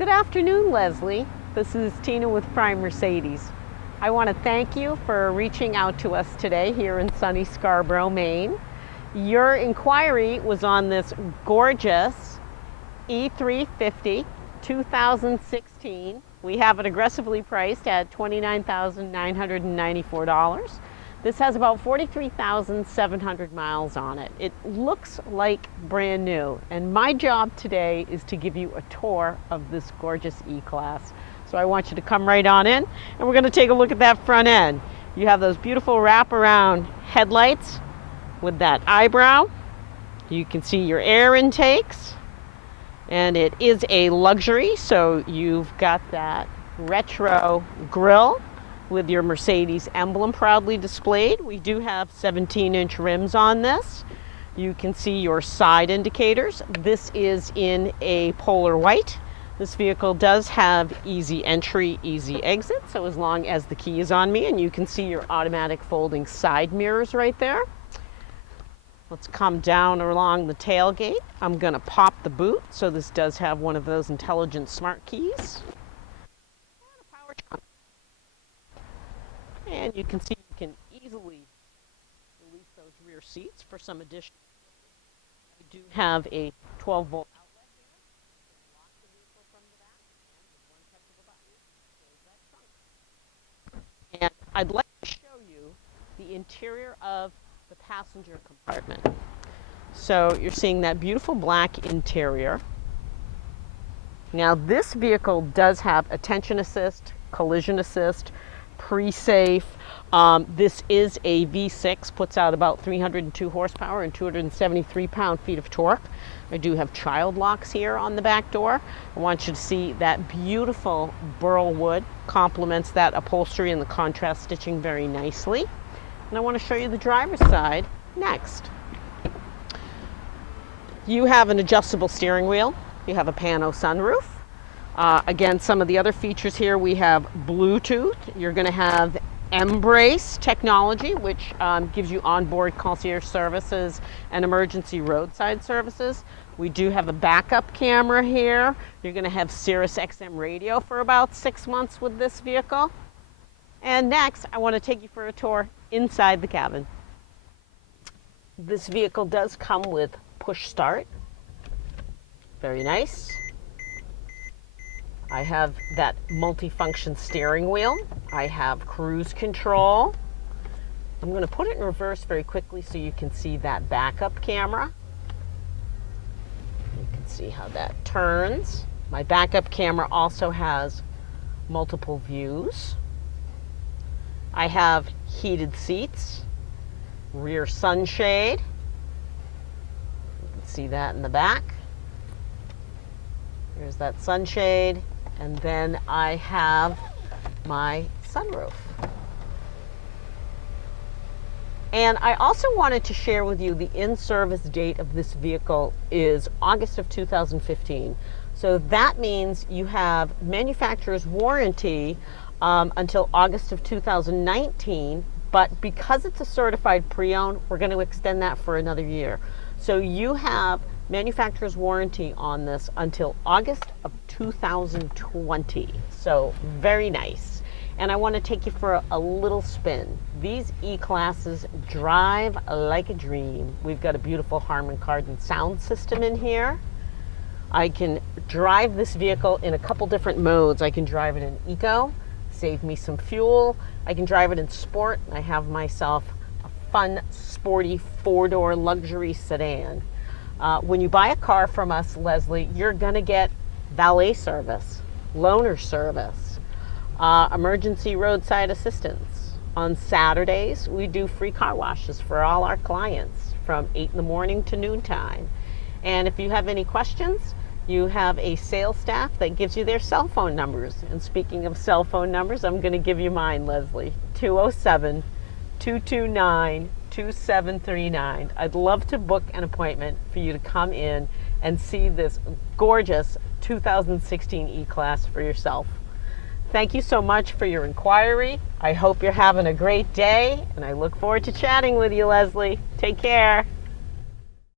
Good afternoon, Leslie. This is Tina with Prime Mercedes. I want to thank you for reaching out to us today here in sunny Scarborough, Maine. Your inquiry was on this gorgeous E350 2016. We have it aggressively priced at $29,994. This has about 43,700 miles on it. It looks like brand new, and my job today is to give you a tour of this gorgeous E-Class. So I want you to come right on in, and we're going to take a look at that front end. You have those beautiful wraparound headlights with that eyebrow. You can see your air intakes, and it is a luxury, so you've got that retro grille with your Mercedes emblem proudly displayed. We do have 17-inch rims on this. You can see your side indicators. This is in a polar white. This vehicle does have easy entry, easy exit, so as long as the key is on me, and you can see your automatic folding side mirrors right there. Let's come down along the tailgate. I'm gonna pop the boot, so this does have one of those intelligent smart keys. And you can see you can easily release those rear seats for some additional. I do have a 12-volt outlet here. You can lock the vehicle from the back, and with one touch of a button, close that trunk. And I'd like to show you the interior of the passenger compartment. So you're seeing that beautiful black interior. Now this vehicle does have attention assist, collision assist, pre-safe. This is a V6, puts out about 302 horsepower and 273 pound-feet of torque. I do have child locks here on the back door. I want you to see that beautiful burl wood complements that upholstery and the contrast stitching very nicely. And I want to show you the driver's side next. You have an adjustable steering wheel. You have a pano sunroof. Again, some of the other features here, we have Bluetooth. You're going to have Embrace technology, which gives you onboard concierge services and emergency roadside services. We do have a backup camera here. You're going to have SIRIUS XM radio for about 6 months with this vehicle. And next, I want to take you for a tour inside the cabin. This vehicle does come with push start. Very nice. I have that multi-function steering wheel. I have cruise control. I'm going to put it in reverse very quickly so you can see that backup camera. You can see how that turns. My backup camera also has multiple views. I have heated seats, rear sunshade. You can see that in the back. There's that sunshade. And then I have my sunroof. And I also wanted to share with you the in-service date of this vehicle is August of 2015. So that means you have manufacturer's warranty until August of 2019, but because it's a certified pre-owned, we're going to extend that for another year. So you have manufacturer's warranty on this until August of 2020. So very nice. And I want to take you for a little spin. These E-Classes drive like a dream. We've got a beautiful Harman Kardon sound system in here. I can drive this vehicle in a couple different modes. I can drive it in eco, save me some fuel. I can drive it in sport. I have myself a fun, sporty 4-door luxury sedan. When you buy a car from us, Leslie, you're going to get valet service, loaner service, emergency roadside assistance. On Saturdays, we do free car washes for all our clients from 8 in the morning to noontime. And if you have any questions, you have a sales staff that gives you their cell phone numbers. And speaking of cell phone numbers, I'm going to give you mine, Leslie, 207-229-2739. I'd love to book an appointment for you to come in and see this gorgeous 2016 E-Class for yourself. Thank you so much for your inquiry. I hope you're having a great day, and I look forward to chatting with you, Leslie. Take care.